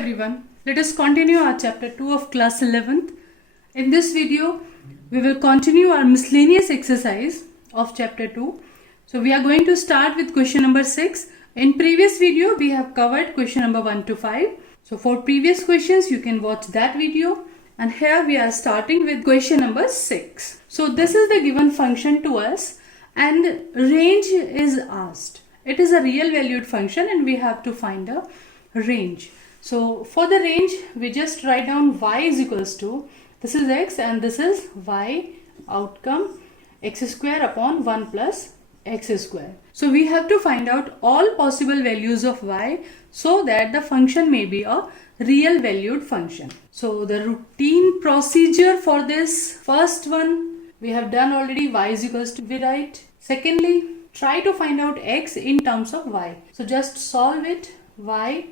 everyone. Let us continue our chapter 2 of class 11th. In this video, we will continue our miscellaneous exercise of chapter 2. So we are going to start with question number 6. In previous video, we have covered question number 1 to 5. So for previous questions, you can watch that video. And here we are starting with question number 6. So this is the given function to us and range is asked. It is a real valued function and we have to find a range. So for the range, we just write down y is equals to, this is x and this is y outcome x square upon 1 plus x square. So we have to find out all possible values of y so that the function may be a real valued function. So the routine procedure for this first one we have done already, y is equals to, we write. Secondly, try to find out x in terms of y. So just solve it. Y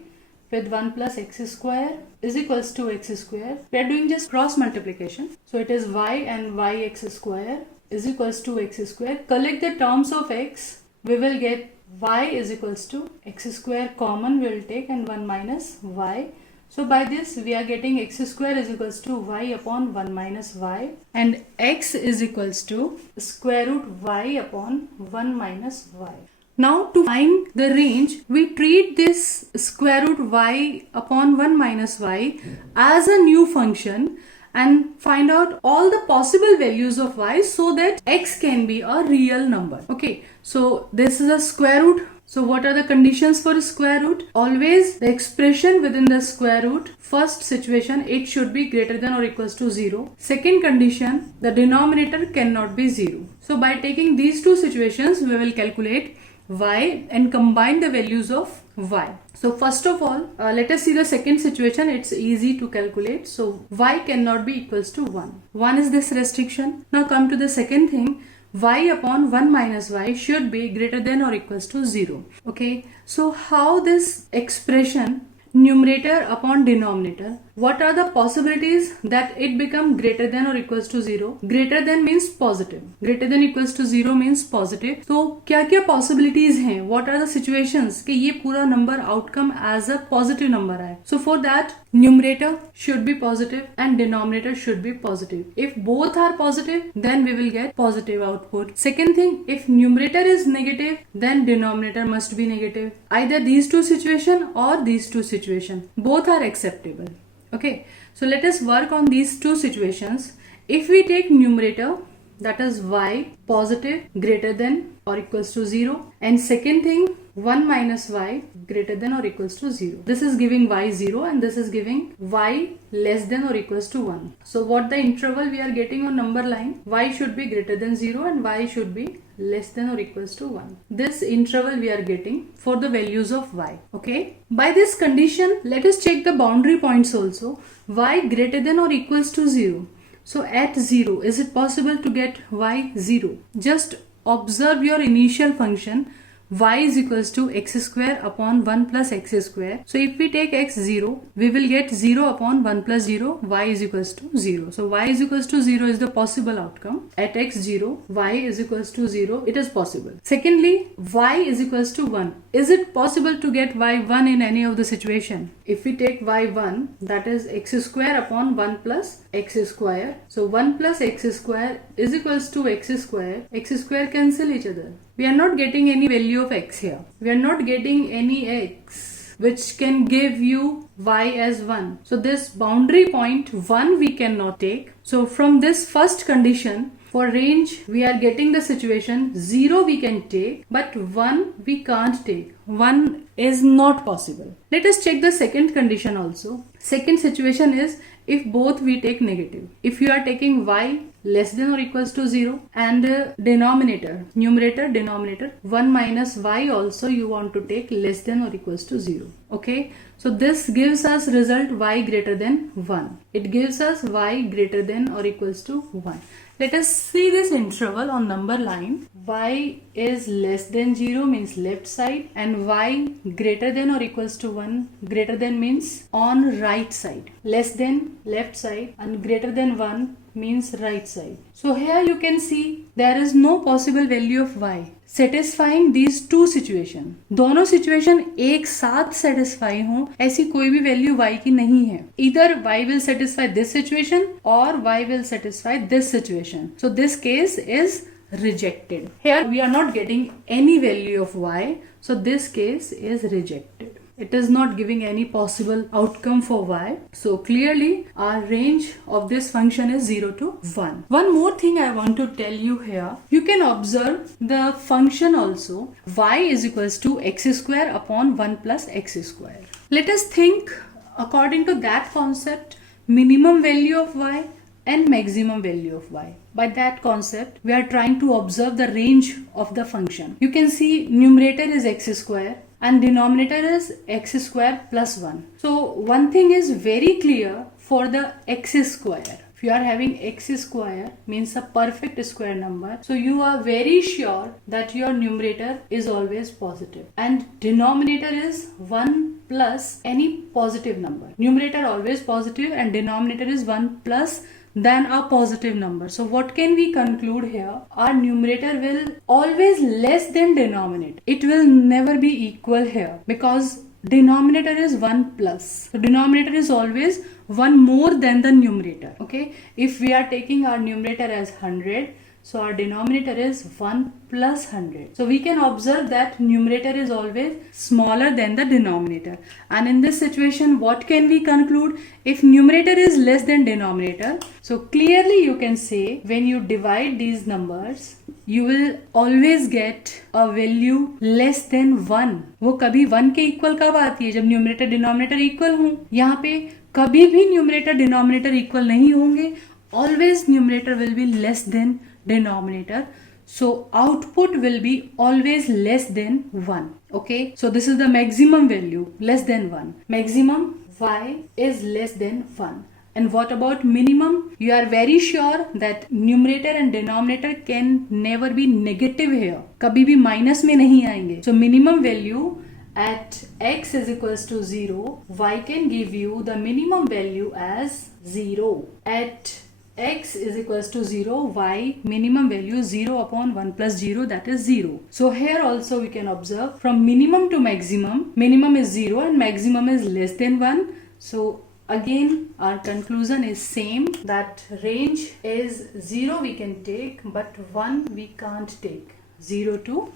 with 1 plus x square is equals to x square. We are doing just cross multiplication. So it is y and yx square is equals to x square. Collect the terms of x. We will get y is equals to x square common we will take and 1 minus y. So by this we are getting x square is equals to y upon 1 minus y and x is equals to square root y upon 1 minus y. Now to find the range, we treat this square root y upon 1 minus y as a new function and find out all the possible values of y so that x can be a real number. Okay, so this is a square root. So what are the conditions for square root? Always the expression within the square root, first situation, it should be greater than or equals to 0. Second condition, the denominator cannot be 0. So by taking these two situations, we will calculate y and combine the values of y. So first of all, let us see the second situation. It's easy to calculate. So y cannot be equals to 1. 1 is this restriction. Now come to the second thing. Y upon 1 minus y should be greater than or equals to 0. Okay. So how this expression numerator upon denominator, what are the possibilities that it become greater than or equals to 0? Greater than means positive. Greater than equals to 0 means positive. So क्या क्या possibilities हैं? What are the situations कि ये पूरा number outcome as a positive number आए? So for that numerator should be positive and denominator should be positive. If both are positive, then we will get positive output. Second thing, if numerator is negative, then denominator must be negative. Either these two situation or these two situation. Both are acceptable. Okay, so let us work on these two situations. If we take numerator, that is y positive greater than or equals to 0, and second thing 1 minus y greater than or equals to 0. This is giving y 0 and this is giving y less than or equals to 1. So what the interval we are getting on number line, y should be greater than 0 and y should be less than or equals to 1. This interval we are getting for the values of y. Okay. By this condition, let us check the boundary points also. Y greater than or equals to 0. So at 0, is it possible to get y 0? Just observe your initial function. Y is equals to x square upon 1 plus x square. So if we take x 0, we will get 0 upon 1 plus 0, y is equals to 0. So y is equals to 0 is the possible outcome. At x 0, y is equals to 0, it is possible. Secondly, y is equals to 1. Is it possible to get y 1 in any of the situation? If we take y 1, that is x square upon 1 plus x square. So 1 plus x square is equals to x square cancel each other. We are not getting any value of x here. We are not getting any x which can give you y as 1. So this boundary point 1 we cannot take. So from this first condition, for range we are getting the situation 0 we can take but 1 we can't take. 1 is not possible. Let us check the second condition also. Second situation is if both we take negative. If you are taking y less than or equals to 0 and denominator, numerator, denominator 1 minus y also you want to take less than or equals to 0. Okay. So this gives us result y greater than 1. It gives us y greater than or equals to 1. Let us see this interval on number line. Y is less than 0 means left side and y greater than or equals to 1. Greater than means on right side. Less than left side and greater than 1 means right side. So here you can see there is no possible value of y satisfying these two situation. दोनों situation एक साथ satisfy हो ऐसी कोई भी value y की नहीं है. Either y will satisfy this situation or y will satisfy this situation. So this case is rejected. Here we are not getting any value of y, so this case is rejected. It is not giving any possible outcome for y. So clearly our range of this function is 0 to 1. One more thing I want to tell you here. You can observe the function also y is equals to x square upon 1 plus x square. Let us think according to that concept, minimum value of y and maximum value of y. By that concept, we are trying to observe the range of the function. You can see numerator is x square and denominator is x square plus 1. So one thing is very clear for the x square. If you are having x square means a perfect square number, so you are very sure that your numerator is always positive and denominator is 1 plus any positive number. Numerator always positive and denominator is 1 plus than a positive number. So what can we conclude here? Our numerator will always less than denominator. It will never be equal here because denominator is 1 plus. So denominator is always 1 more than the numerator. Okay, if we are taking our numerator as 100, so our denominator is 1 plus 100. So we can observe that numerator is always smaller than the denominator. And in this situation, what can we conclude? If numerator is less than denominator, so clearly you can say when you divide these numbers, you will always get a value less than 1. वो कभी 1 के equal कब आती है? जब numerator denominator equal हों. यहाँ पे कभी भी न्यूमरेटर डिनोमिनेटर इक्वल नहीं होंगे. Always numerator will be less than denominator, so output will be always less than 1. Okay, so this is the maximum value, less than 1. Maximum y is less than 1. And what about minimum? You are very sure that numerator and denominator can never be negative here. कभी भी minus में नहीं आएंगे. So minimum value at x is equals to 0, y can give you the minimum value as 0. At x is equals to 0, y minimum value is 0 upon 1 plus 0, that is 0. So here also we can observe from minimum to maximum, minimum is 0 and maximum is less than 1. So again our conclusion is same, that range is 0 we can take but 1 we can't take, 0 to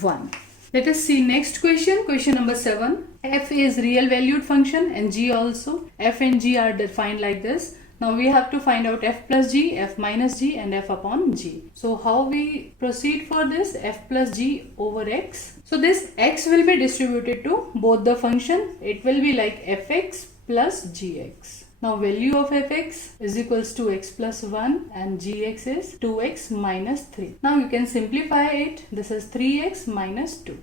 1. Let us see next question, question number 7. F is real valued function and g also. F and g are defined like this. Now we have to find out f plus g, f minus g and f upon g. So how we proceed for this? F plus g over x. So this x will be distributed to both the function. It will be like fx plus gx. Now value of fx is equals to x plus 1 and gx is 2x minus 3. Now you can simplify it. This is 3x minus 2.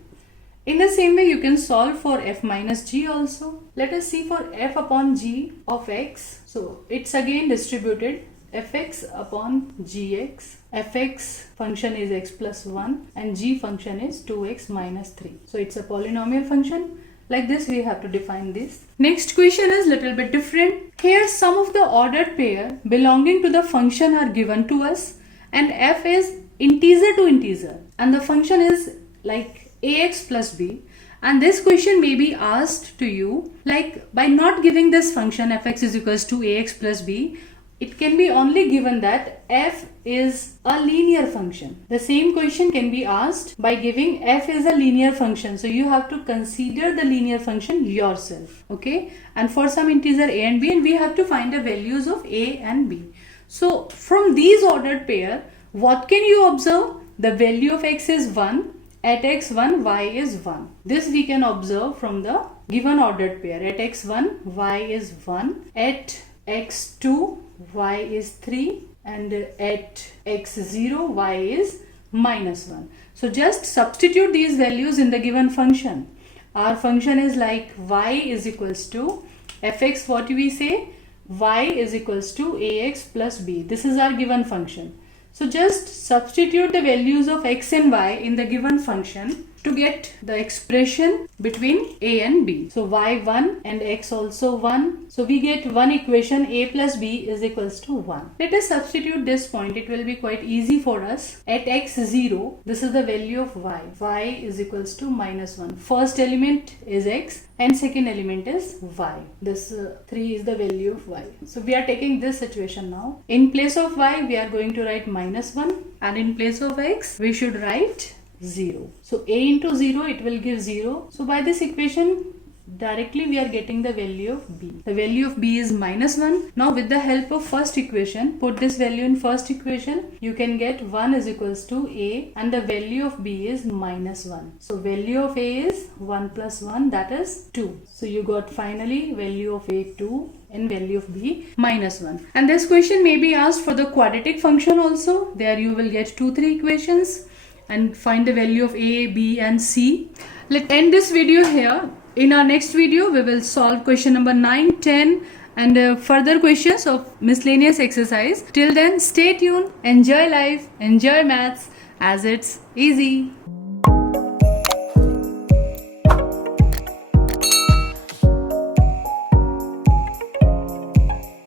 In the same way you can solve for f minus g also. Let us see for f upon g of x. So it's again distributed fx upon gx. Fx function is x plus 1 and g function is 2x minus 3. So it's a polynomial function. Like this we have to define this. Next question is little bit different. Here some of the ordered pair belonging to the function are given to us and f is integer to integer and the function is like ax plus b, and this question may be asked to you like by not giving this function fx is equals to ax plus b, it can be only given that f is a linear function. The same question can be asked by giving f is a linear function, so you have to consider the linear function yourself. Okay, and for some integer a and b, and we have to find the values of a and b. So from these ordered pair, what can you observe? The value of x is 1. At x1, y is 1. This we can observe from the given ordered pair. At x1, y is 1. At x2, y is 3. And at x0, y is minus 1. So just substitute these values in the given function. Our function is like y is equals to fx, what we say? Y is equals to ax plus b. This is our given function. So just substitute the values of x and y in the given function to get the expression between a and b. So y 1 and x also 1. So we get one equation, a plus b is equals to 1. Let us substitute this point. It will be quite easy for us. At x 0, this is the value of y. Y is equals to minus 1. First element is x and second element is y. This 3 is the value of y. So we are taking this situation now. In place of y, we are going to write minus 1, and in place of x, we should write 0. So a into 0, it will give 0. So by this equation, directly we are getting the value of b. The value of b is minus 1. Now with the help of first equation, put this value in first equation. You can get 1 is equals to a, and the value of b is minus 1. So value of a is 1 plus 1, that is 2. So you got finally value of a 2 and value of b minus 1. And this question may be asked for the quadratic function also. There you will get 2-3 equations and find the value of a, b and c. Let's end this video here. In our next video, we will solve question number 9, 10 and further questions of miscellaneous exercise. Till then, stay tuned, enjoy life, enjoy maths as it's easy.